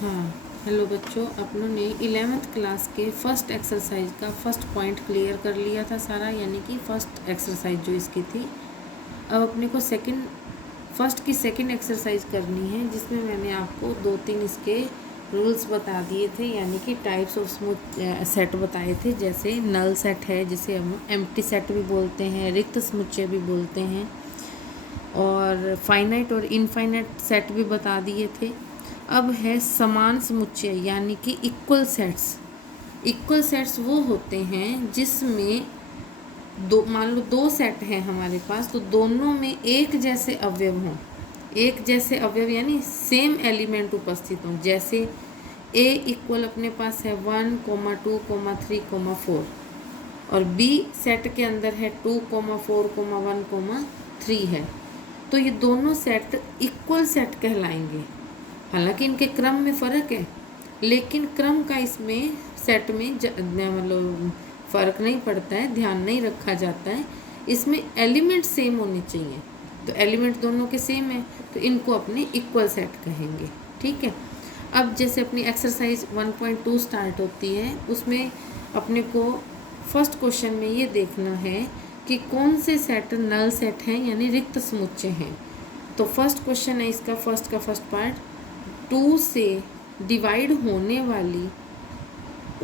हाँ, हेलो बच्चों, अपनों ने 11th क्लास के फर्स्ट एक्सरसाइज का फर्स्ट पॉइंट क्लियर कर लिया था सारा, यानी कि फर्स्ट एक्सरसाइज जो इसकी थी। अब अपने को फर्स्ट की सेकंड एक्सरसाइज करनी है, जिसमें मैंने आपको 2-3 इसके रूल्स बता दिए थे, यानी कि टाइप्स ऑफ स्मूथ सेट बताए थे। जैसे नल सेट है, जिसे हम एम्प्टी सेट भी बोलते हैं, रिक्त समुच्चय भी बोलते हैं, और फाइनाइट और इनफाइनाइट सेट भी बता दिए थे। अब है समान समुच्चय, यानी कि इक्वल सेट्स। इक्वल सेट्स वो होते हैं जिसमें मान लो 2 सेट हैं हमारे पास, तो दोनों में एक जैसे अवयव हों। एक जैसे अवयव यानी सेम एलिमेंट उपस्थित हों। जैसे ए इक्वल अपने पास है 1, 2, 3, 4, और बी सेट के अंदर है 2, 4, 1, 3 है। तो ये दोनों सेट इक्वल सेट कहलाएंगे। हालांकि इनके क्रम में फ़र्क है, लेकिन क्रम का इसमें सेट में मतलब फ़र्क नहीं पड़ता है, ध्यान नहीं रखा जाता है। इसमें एलिमेंट सेम होने चाहिए, तो एलिमेंट दोनों के सेम है, तो इनको अपने इक्वल सेट कहेंगे। ठीक है। अब जैसे अपनी एक्सरसाइज 1.2 स्टार्ट होती है, उसमें अपने को फर्स्ट क्वेश्चन में ये देखना है कि कौन से सेट नल सेट हैं, यानी रिक्त समुच्चय हैं। तो फर्स्ट क्वेश्चन है इसका, फर्स्ट का फर्स्ट पार्ट, 2 से डिवाइड होने वाली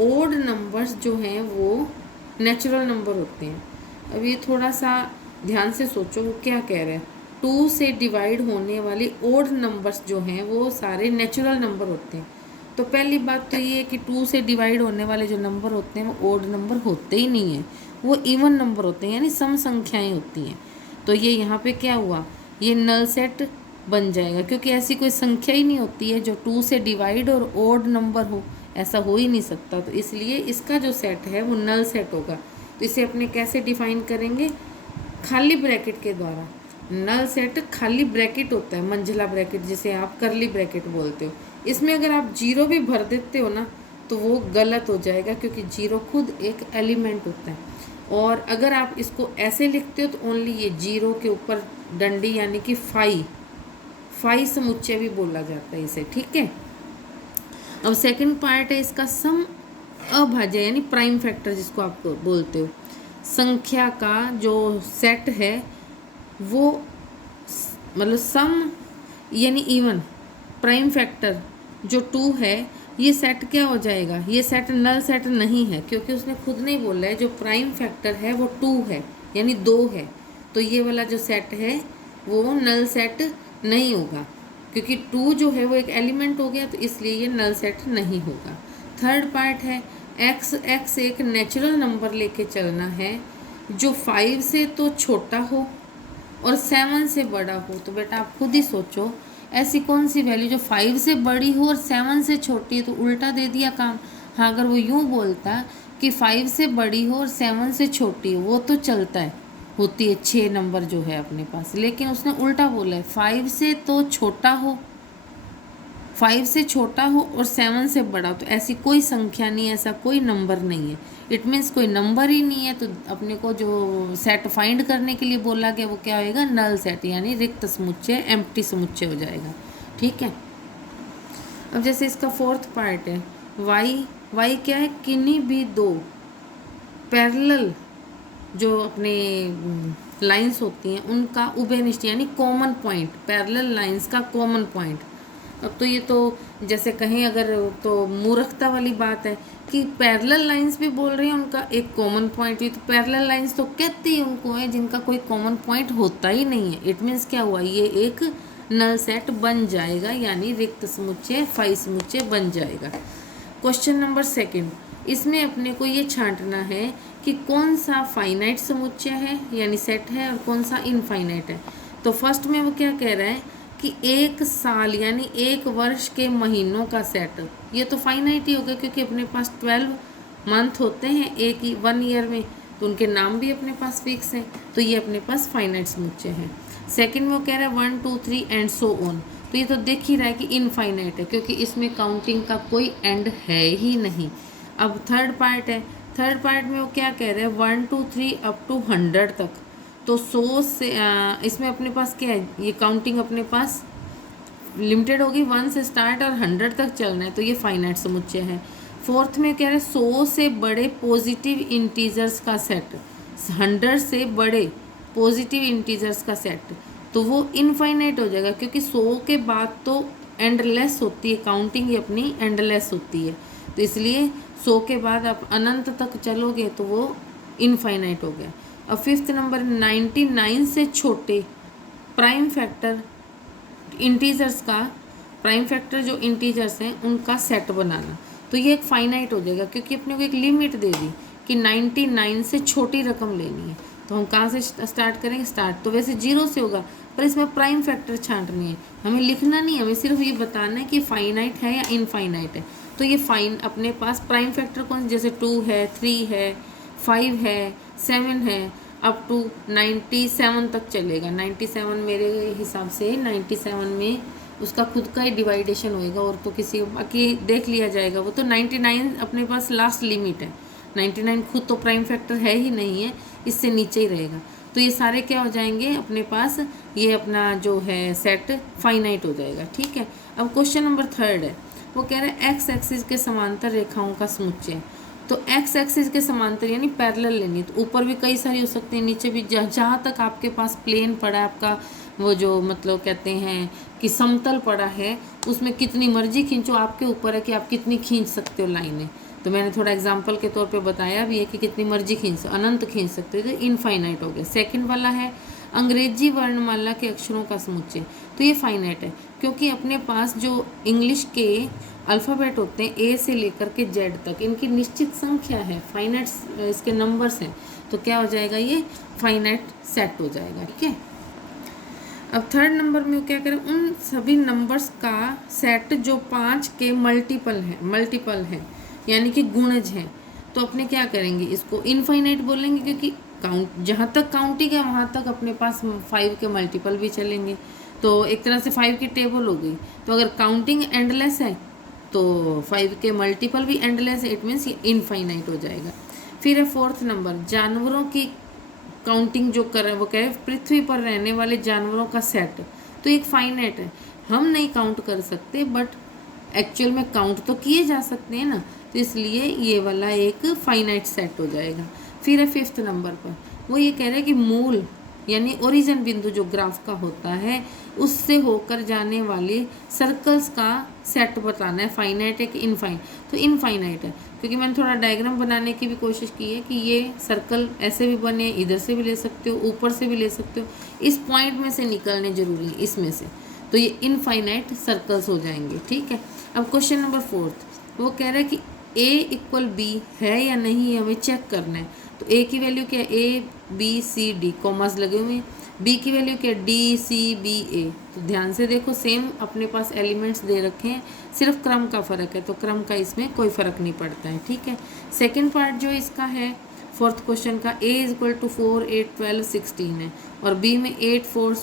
ओड नंबर्स जो हैं वो नेचुरल नंबर होते हैं। अब ये थोड़ा सा ध्यान से सोचो वो क्या कह रहे हैं। 2 से डिवाइड होने वाली ओड नंबर्स जो हैं वो सारे नेचुरल नंबर होते हैं। तो पहली बात तो ये है कि 2 से डिवाइड होने वाले जो नंबर होते हैं वो ओड नंबर होते ही नहीं हैं, वो इवन नंबर होते हैं, यानी सम संख्याएं होती हैं। तो ये यहाँ पे क्या हुआ, ये नल सेट बन जाएगा, क्योंकि ऐसी कोई संख्या ही नहीं होती है जो 2 से डिवाइड और ओड नंबर हो, ऐसा हो ही नहीं सकता। तो इसलिए इसका जो सेट है वो नल सेट होगा। तो इसे अपने कैसे डिफाइन करेंगे, खाली ब्रैकेट के द्वारा। नल सेट खाली ब्रैकेट होता है, मंझला ब्रैकेट, जिसे आप करली ब्रैकेट बोलते हो। इसमें अगर आप जीरो भी भर देते हो ना, तो वो गलत हो जाएगा, क्योंकि जीरो खुद एक एलिमेंट होता है। और अगर आप इसको ऐसे लिखते हो तो ओनली ये जीरो के ऊपर डंडी, यानी कि फाई समुच्चय भी बोला जाता है इसे। ठीक है। अब सेकंड पार्ट है इसका, सम अभाज्य, यानी प्राइम फैक्टर जिसको आप बोलते हो। संख्या का जो सेट है वो मतलब सम यानी इवन, प्राइम फैक्टर जो 2 है, ये सेट क्या हो जाएगा, ये सेट नल सेट नहीं है, क्योंकि उसने खुद नहीं बोला है जो प्राइम फैक्टर है वो 2 है, यानी 2 है। तो ये वाला जो सेट है वो नल सेट नहीं होगा, क्योंकि 2 जो है वो एक एलिमेंट हो गया, तो इसलिए ये नल सेट नहीं होगा। थर्ड पार्ट है x एक नेचुरल नंबर लेके चलना है जो 5 से तो छोटा हो और 7 से बड़ा हो। तो बेटा आप खुद ही सोचो, ऐसी कौन सी वैल्यू जो 5 से बड़ी हो और 7 से छोटी है, तो उल्टा दे दिया काम। हाँ, अगर वो यूँ बोलता कि 5 से बड़ी हो और 7 से छोटी हो, वो तो चलता है, होती है 6 नंबर जो है अपने पास, लेकिन उसने उल्टा बोला है 5 से तो छोटा हो, 5 से छोटा हो और 7 से बड़ा। तो ऐसी कोई संख्या नहीं है, ऐसा कोई नंबर नहीं है। इट मीन्स कोई नंबर ही नहीं है। तो अपने को जो सेट फाइंड करने के लिए बोला गया वो क्या होएगा, नल सेट, यानी रिक्त समुच्चय, एम्प्टी समुच्चय हो जाएगा। ठीक है। अब जैसे इसका फोर्थ पार्ट है वाई क्या है, किन्हीं भी 2 पैरेलल जो अपने लाइंस होती हैं उनका उभयनिष्ठ, यानी कॉमन पॉइंट, पैरेलल लाइंस का कॉमन पॉइंट। अब तो ये तो जैसे कहें अगर, तो मूर्खता वाली बात है कि पैरेलल लाइंस भी बोल रही हैं उनका एक कॉमन पॉइंट भी। तो पैरेलल लाइंस तो कहती है उनको है जिनका कोई कॉमन पॉइंट होता ही नहीं है। इट मीन्स क्या हुआ, ये एक नल सेट बन जाएगा, यानी रिक्त समुच्चय, फाई समुच्चय बन जाएगा। क्वेश्चन नंबर सेकंड, इसमें अपने को ये छांटना है कि कौन सा फाइनाइट समुच्चय है, यानी सेट है, और कौन सा इनफाइनाइट है। तो फर्स्ट में वो क्या कह रहा है कि 1 साल यानी 1 वर्ष के महीनों का सेट, ये तो फाइनाइट ही होगा, क्योंकि अपने पास 12 मंथ होते हैं एक ही 1 ईयर में, तो उनके नाम भी अपने पास फिक्स हैं, तो ये अपने पास फाइनाइट समुच्चय है। सेकंड में वो कह रहा है 1, 2, 3 एंड सो ऑन, तो ये तो देख ही रहा है कि इनफाइनाइट है, क्योंकि इसमें काउंटिंग का कोई एंड है ही नहीं। अब थर्ड पार्ट है, थर्ड पार्ट में वो क्या कह रहे हैं, 1, 2, 3 अप टू 100 तक। तो 100 से इसमें अपने पास क्या है, ये काउंटिंग अपने पास लिमिटेड होगी 1 से स्टार्ट और 100 तक चलना है, तो ये फाइनाइट समुच्चय है। फोर्थ में कह रहे 100 से बड़े पॉजिटिव इंटीजर्स का सेट, 100 से बड़े पॉजिटिव इंटीजर्स का सेट, तो वो इनफाइनाइट हो जाएगा, क्योंकि 100 के बाद तो एंडलेस होती है, काउंटिंग ही अपनी एंडलेस होती है, तो इसलिए 100 के बाद आप अनंत तक चलोगे तो वो इनफाइनाइट हो गया। अब फिफ्थ नंबर 99 से छोटे प्राइम फैक्टर इंटीजर्स का, प्राइम फैक्टर जो इंटीजर्स हैं उनका सेट बनाना, तो ये एक फाइनाइट हो जाएगा, क्योंकि अपने को एक लिमिट दे दी कि 99 से छोटी रकम लेनी है। तो हम कहाँ से स्टार्ट करेंगे? स्टार्ट तो वैसे 0 से होगा, पर इसमें प्राइम फैक्टर छांटनी है, हमें लिखना नहीं है, हमें सिर्फ ये बताना है कि फाइनाइट है या इनफाइनाइट है। तो ये फाइन अपने पास प्राइम फैक्टर कौन से, जैसे 2 है, 3 है, 5 है, 7 है, अप टू 97 तक चलेगा। 97 मेरे हिसाब से 97 में उसका खुद का ही डिवाइडेशन होएगा, और तो किसी बाकी देख लिया जाएगा वो। तो 99 अपने पास लास्ट लिमिट है, 99 खुद तो प्राइम फैक्टर है ही नहीं है, इससे नीचे ही रहेगा। तो ये सारे क्या हो जाएंगे अपने पास, ये अपना जो है सेट फाइनाइट हो जाएगा। ठीक है, अब क्वेश्चन नंबर 3 है, वो कह रहे हैं एक्स एक्सिस के समांतर रेखाओं का समुच्चय। तो एक्स एक्सिस के समांतर यानी पैरेलल लेनी, तो ऊपर भी कई सारी हो सकती हैं, नीचे भी, जहाँ तक आपके पास प्लेन पड़ा है आपका, वो जो मतलब कहते हैं कि समतल पड़ा है, उसमें कितनी मर्जी खींचो, आपके ऊपर है कि आप कितनी खींच सकते हो लाइनें। तो मैंने थोड़ा एग्जांपल के तौर पे बताया भी है कि कितनी मर्जी खींच, अनंत खींच सकते हो, तो इनफाइनाइट हो गया। सेकंड वाला है अंग्रेजी वर्णमाला के अक्षरों का समुच्चय, तो ये फाइनाइट है, क्योंकि अपने पास जो इंग्लिश के अल्फ़ाबेट होते हैं ए से लेकर के जेड तक, इनकी निश्चित संख्या है, फाइनाइट इसके नंबर्स हैं, तो क्या हो जाएगा, ये फाइनाइट सेट हो जाएगा। ठीक है, अब थर्ड नंबर में क्या करें, उन सभी नंबर्स का सेट जो 5 के मल्टीपल है यानी कि गुणज हैं, तो अपने क्या करेंगे, इसको इनफाइनाइट बोलेंगे, क्योंकि काउंट जहाँ तक काउंटिंग है वहाँ तक अपने पास 5 के मल्टीपल भी चलेंगे, तो एक तरह से 5 की टेबल हो गई। तो अगर काउंटिंग एंडलेस है तो 5 के मल्टीपल भी एंडलेस है, इट मीन्स ये इनफाइनाइट हो जाएगा। फिर है फोर्थ नंबर, जानवरों की काउंटिंग जो कर रहे हैं, वो कह रहे हैं पृथ्वी पर रहने वाले जानवरों का सेट, तो एक फाइनाइट है, हम नहीं काउंट कर सकते, बट एक्चुअल में काउंट तो किए जा सकते हैं ना, तो इसलिए ये वाला एक फाइनाइट सेट हो जाएगा। फिर है फिफ्थ नंबर पर, वो ये कह रहे हैं कि मूल यानी ओरिजिन बिंदु जो ग्राफ का होता है, उससे होकर जाने वाले सर्कल्स का सेट बताना है, फाइनाइट है कि इनफाइनाइट, तो इनफाइनाइट है, क्योंकि मैंने थोड़ा डायग्राम बनाने की भी कोशिश की है कि ये सर्कल ऐसे भी बने, इधर से भी ले सकते हो, ऊपर से भी ले सकते हो, इस पॉइंट में से निकलने जरूरी है, इसमें से, तो ये इनफाइनाइट सर्कल्स हो जाएंगे। ठीक है, अब क्वेश्चन नंबर 4, वो कह रहा है कि A = B है या नहीं, हमें चेक करना है। तो A की वैल्यू क्या है, ABCD कॉमर्स लगे हुए हैं, B की वैल्यू क्या है, DCBA। तो ध्यान से देखो, सेम अपने पास एलिमेंट्स दे रखे हैं, सिर्फ क्रम का फ़र्क है, तो क्रम का इसमें कोई फ़र्क नहीं पड़ता है। ठीक है, सेकेंड पार्ट जो इसका है फोर्थ क्वेश्चन का, A = 4, 8, 12, 16 है, और B में 8, 4,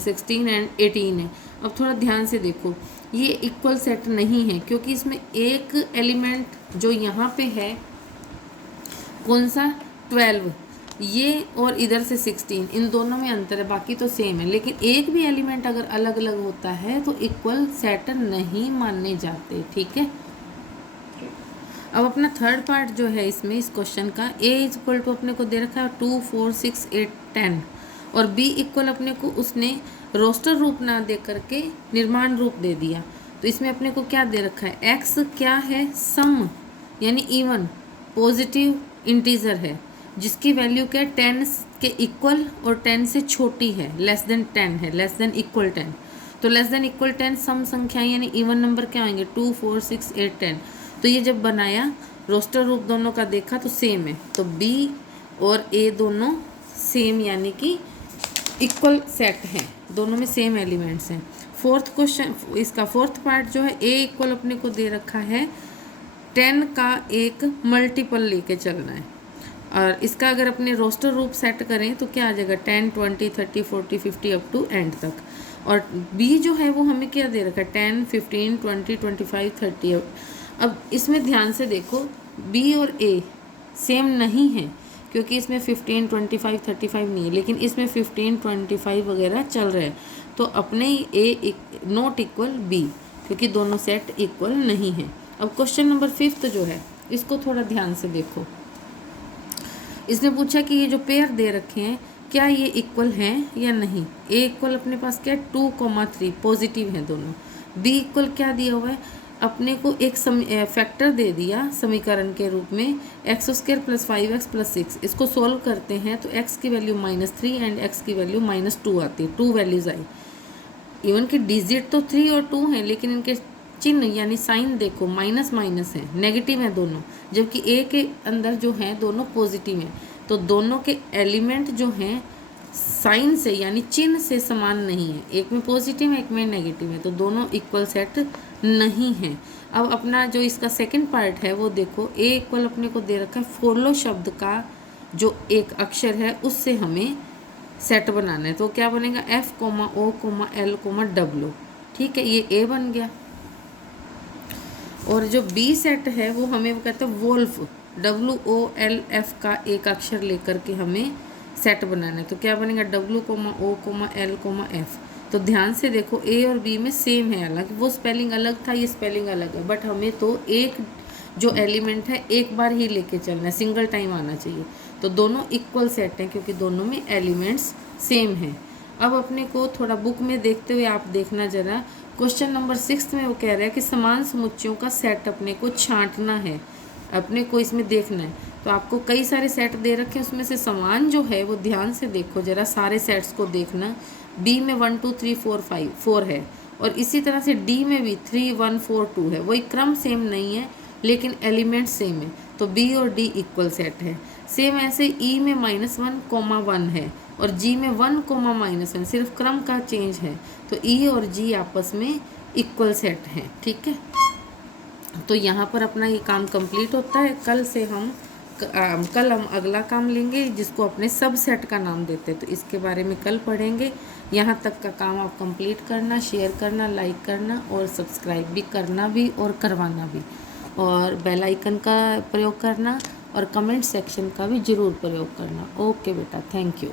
16 एंड 18 है। अब थोड़ा ध्यान से देखो, ये इक्वल सेट नहीं है, क्योंकि इसमें एक एलिमेंट जो यहाँ पे है, कौन सा, 12, ये और इधर से 16, इन दोनों में अंतर है, बाकी तो सेम है, लेकिन एक भी एलिमेंट अगर अलग अलग होता है तो इक्वल सेट नहीं माने जाते। ठीक है, अब अपना थर्ड पार्ट जो है इसमें, इस क्वेश्चन का, A = अपने को दे रखा है 2, 4, 6, 8, 10, और B = अपने को उसने रोस्टर रूप ना दे करके निर्माण रूप दे दिया, तो इसमें अपने को क्या दे रखा है, X क्या है, सम यानी इवन पॉजिटिव इंटीजर है, जिसकी वैल्यू क्या है, 10 के इक्वल और 10 से छोटी है, लेस देन 10 है, लेस देन इक्वल 10, तो लेस देन इक्वल 10 सम संख्याएं यानी इवन नंबर क्या आएंगे, 2, 4, 6, 8, 10। तो ये जब बनाया, रोस्टर रूप दोनों का देखा तो सेम है, तो B और A दोनों सेम यानी कि इक्वल सेट हैं, दोनों में सेम एलिमेंट्स हैं। फोर्थ क्वेश्चन, इसका फोर्थ पार्ट जो है, A = अपने को दे रखा है 10 का एक मल्टीपल लेके चलना है, और इसका अगर अपने रोस्टर रूप सेट करें तो क्या आ जाएगा, 10, 20, 30, 40, 50 अप टू एंड तक। और B जो है वो हमें क्या दे रखा है, 10, 15, 20, 25, 30। अब इसमें ध्यान से देखो, B और A सेम नहीं है, क्योंकि इसमें 15, 25, 35 नहीं है, लेकिन इसमें 15, 25 वगैरह चल रहा है, तो अपने ए नॉट इक्वल बी, क्योंकि दोनों सेट इक्वल नहीं है। अब क्वेश्चन नंबर 5 जो है इसको थोड़ा ध्यान से देखो। इसने पूछा कि ये जो पेयर दे रखे हैं क्या ये इक्वल हैं या नहीं। ए इक्वल अपने पास क्या है 2,3 पॉजिटिव हैं दोनों। बी इक्वल क्या दिया हुआ है, अपने को एक फैक्टर दे दिया समीकरण के रूप में x² + 5x + 6। इसको सॉल्व करते हैं तो x की वैल्यू -3 एंड x की वैल्यू -2 आती है। 2 वैल्यूज आई। इवन कि डिजिट तो 3 और 2 हैं, लेकिन इनके चिन्ह यानी साइन देखो माइनस माइनस है, नेगेटिव है दोनों, जबकि ए के अंदर जो है दोनों पॉजिटिव हैं। तो दोनों के एलिमेंट जो हैं साइन से यानी चिन्ह से समान नहीं है, एक में पॉजिटिव है एक में नेगेटिव है, तो दोनों इक्वल सेट नहीं है। अब अपना जो इसका सेकंड पार्ट है वो देखो, ए इक्वल अपने को दे रखा है फॉलो शब्द का जो एक अक्षर है उससे हमें सेट बनाना है। तो क्या बनेगा F, O, L, W। ठीक है, ये ए बन गया। और जो बी सेट है वो हमें वो कहते हैं वोल्फ, WOLF का एक अक्षर लेकर के हमें सेट बनाना है। तो क्या बनेगा W, O, L, F। तो ध्यान से देखो ए और बी में सेम है, हालांकि वो स्पेलिंग अलग था ये स्पेलिंग अलग है, बट हमें तो एक जो एलिमेंट है एक बार ही लेके चलना है, सिंगल टाइम आना चाहिए। तो दोनों इक्वल सेट हैं क्योंकि दोनों में एलिमेंट्स सेम हैं। अब अपने को थोड़ा बुक में देखते हुए आप देखना जरा, क्वेश्चन नंबर 6 में वो कह रहा है कि समान समुच्चयों का सेट अपने को छांटना है, अपने को इसमें देखना है। तो आपको कई सारे सेट दे रखे हैं, उसमें से समान जो है वो ध्यान से देखो जरा, सारे सेट्स को देखना। बी में 1 2 3 4 5 4 है, और इसी तरह से डी में भी 3 1 4 2 है। वही क्रम सेम नहीं है लेकिन एलिमेंट सेम है, तो बी और डी इक्वल सेट है। सेम ऐसे ई में -1, 1 है और जी में 1, -1, सिर्फ क्रम का चेंज है, तो ई और जी आपस में इक्वल सेट हैं। ठीक है, तो यहाँ पर अपना ये काम कंप्लीट होता है। कल हम अगला काम लेंगे जिसको अपने सब सेट का नाम देते हैं, तो इसके बारे में कल पढ़ेंगे। यहाँ तक का काम आप कंप्लीट करना, शेयर करना, लाइक करना और सब्सक्राइब भी करना भी और करवाना भी, और बेल आइकन का प्रयोग करना और कमेंट सेक्शन का भी ज़रूर प्रयोग करना। ओके बेटा, थैंक यू।